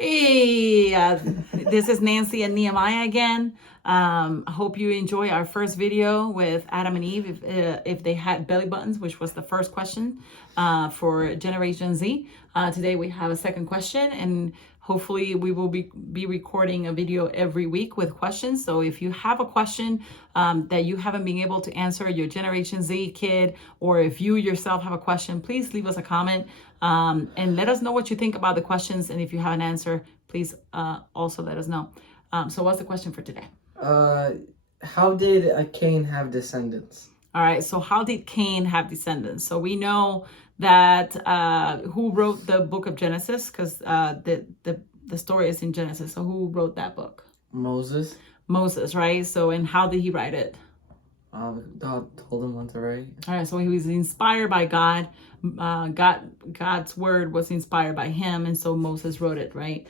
Hey, this is Nancy and Nehemiah again. I hope you enjoy our first video with Adam and Eve if they had belly buttons, which was the first question for Generation Z. Today we have a second question, and hopefully we will be recording a video every week with questions. So if you have a question that you haven't been able to answer, your Generation Z kid, or if you yourself have a question, please leave us a comment and let us know what you think about the questions. And if you have an answer, please also let us know. So what's the question for today? How did Cain have descendants? All right, so how did Cain have descendants? So we know that who wrote the book of Genesis, because the story is in Genesis. So who wrote that book? Moses. Moses, right? So, and how did he write it? God told him what to write. All right, so he was inspired by God. God's word was inspired by him, and so Moses wrote it, right?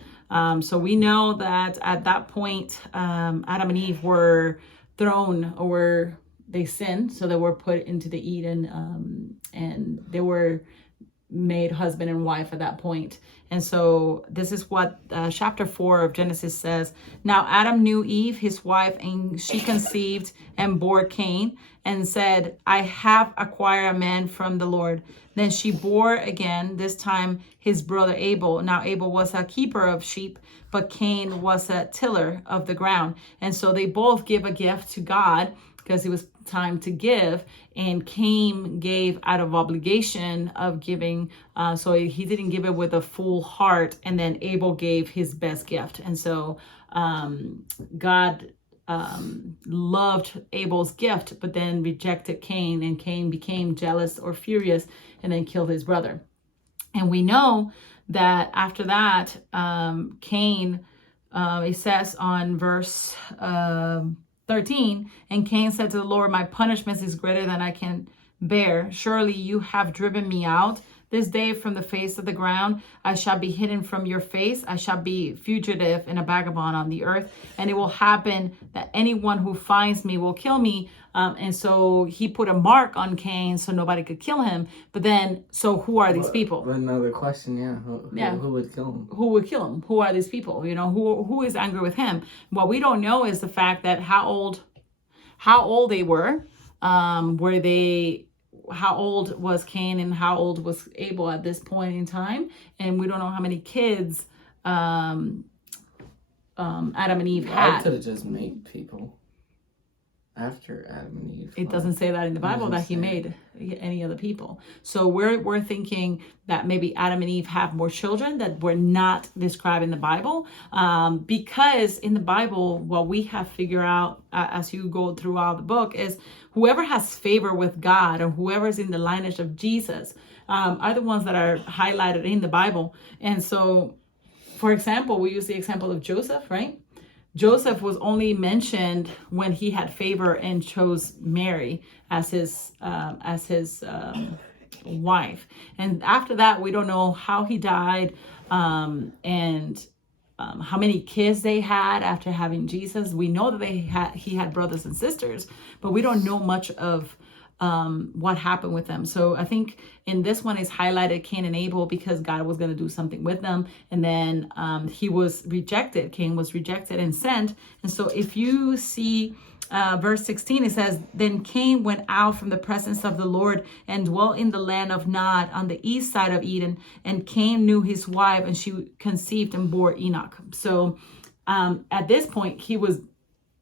So we know that at that point, Adam and Eve were thrown, or they sinned, so they were put into the Eden, and they were made husband and wife at that point. And so this is what chapter 4 of Genesis says. Now Adam knew Eve, his wife, and she conceived and bore Cain, and said, I have acquired a man from the Lord. Then she bore again, this time his brother Abel. Now Abel was a keeper of sheep, but Cain was a tiller of the ground. And so they both give a gift to God, because it was time to give, and Cain gave out of obligation of giving, so he didn't give it with a full heart, and then Abel gave his best gift. And so God loved Abel's gift, but then rejected Cain, and Cain became jealous or furious and then killed his brother. And we know that after that, Cain, it says on verse 13, and Cain said to the Lord, my punishment is greater than I can bear. Surely you have driven me out this day from the face of the ground. I shall be hidden from your face. I shall be fugitive and a vagabond on the earth. And it will happen that anyone who finds me will kill me. And so he put a mark on Cain so nobody could kill him. But then, so who are these people? Another question, who would kill him? Who would kill him? Who are these people? You know, who is angry with him? What we don't know is the fact that how old they were. How old was Cain and how old was Abel at this point in time? And we don't know how many kids Adam and Eve had. I could have just made people after Adam and Eve. It doesn't say that in the Bible that he made any other people. So we're thinking that maybe Adam and Eve have more children that were not described in the Bible, because in the Bible, what we have figured out as you go throughout the book is whoever has favor with God, or whoever's in the lineage of Jesus, are the ones that are highlighted in the Bible. And so, for example, we use the example of Joseph, right? Joseph was only mentioned when he had favor and chose Mary as his wife. And after that, we don't know how he died, and how many kids they had after having Jesus. We know that he had brothers and sisters, but we don't know much of what happened with them. So I think in this one is highlighted Cain and Abel because God was going to do something with them. And then he was rejected. Cain was rejected and sent. And so if you see verse 16, it says, then Cain went out from the presence of the Lord and dwelt in the land of Nod on the east side of Eden. And Cain knew his wife, and she conceived and bore Enoch. So at this point, he was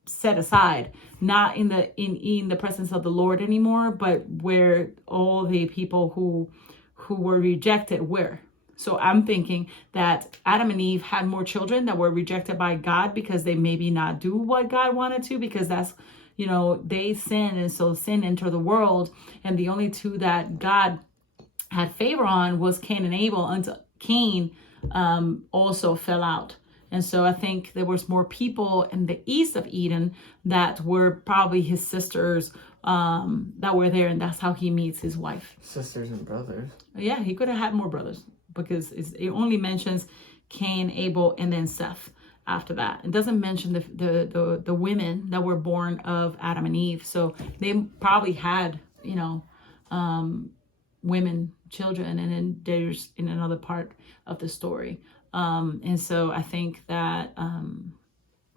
set aside, not in the presence of the Lord anymore, but where all the people who were rejected were. So I'm thinking that Adam and Eve had more children that were rejected by God because they maybe not do what God wanted to, because that's, they sinned, and so sin entered the world. And the only two that God had favor on was Cain and Abel, until Cain also fell out. And so I think there was more people in the east of Eden that were probably his sisters that were there, and that's how he meets his wife. Sisters and brothers. Yeah, he could have had more brothers, because it only mentions Cain, Abel, and then Seth after that. It doesn't mention the women that were born of Adam and Eve. So they probably had, women, children, and then there's in another part of the story. And so I think that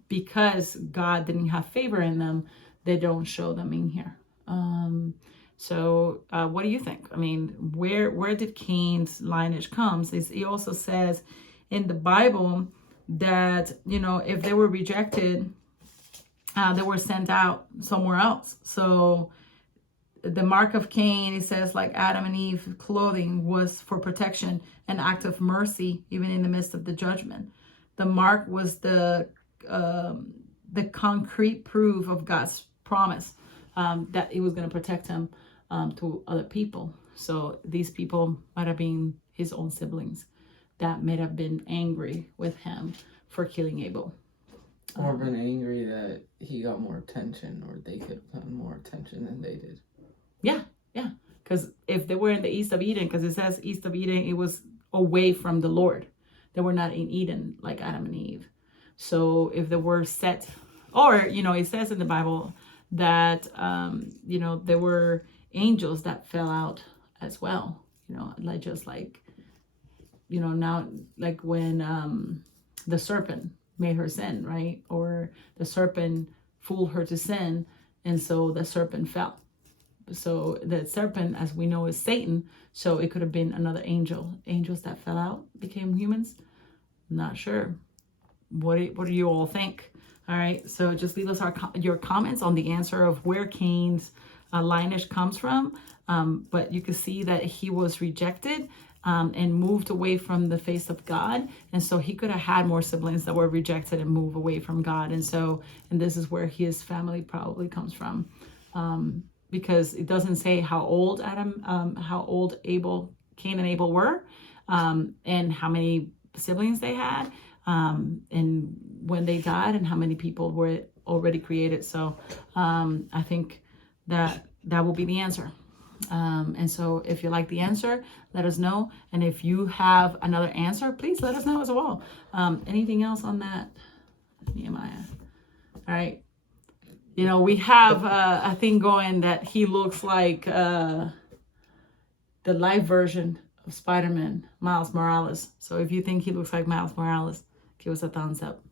because God didn't have favor in them, they don't show them in here. So what do you think? I mean, where did Cain's lineage come? He also says in the Bible that, if they were rejected, they were sent out somewhere else. So the mark of Cain, it says, like Adam and Eve, clothing was for protection, an act of mercy, even in the midst of the judgment. The mark was the concrete proof of God's promise that He was going to protect him to other people. So these people might have been his own siblings that may have been angry with him for killing Abel. Or been angry that he got more attention, or they could have gotten more attention than they did. Yeah. Because if they were in the east of Eden, because it says east of Eden, it was away from the Lord. They were not in Eden like Adam and Eve. So if they were set, or, it says in the Bible that, there were angels that fell out as well, now, like when the serpent made her sin, right? Or the serpent fooled her to sin, and so the serpent fell. So the serpent, as we know, is Satan. So it could have been another angel. Angels that fell out became humans. Not sure. What do you all think? All right. So just leave us your comments on the answer of where Cain's lineage comes from. But you can see that he was rejected and moved away from the face of God. And so he could have had more siblings that were rejected and moved away from God. And this is where his family probably comes from. Because it doesn't say how old Cain and Abel were, and how many siblings they had, and when they died, and how many people were already created. So I think that will be the answer. And so if you like the answer, let us know. And if you have another answer, please let us know as well. Anything else on that, Nehemiah? All right. We have a thing going that he looks like the live version of Spider-Man, Miles Morales. So if you think he looks like Miles Morales, give us a thumbs up.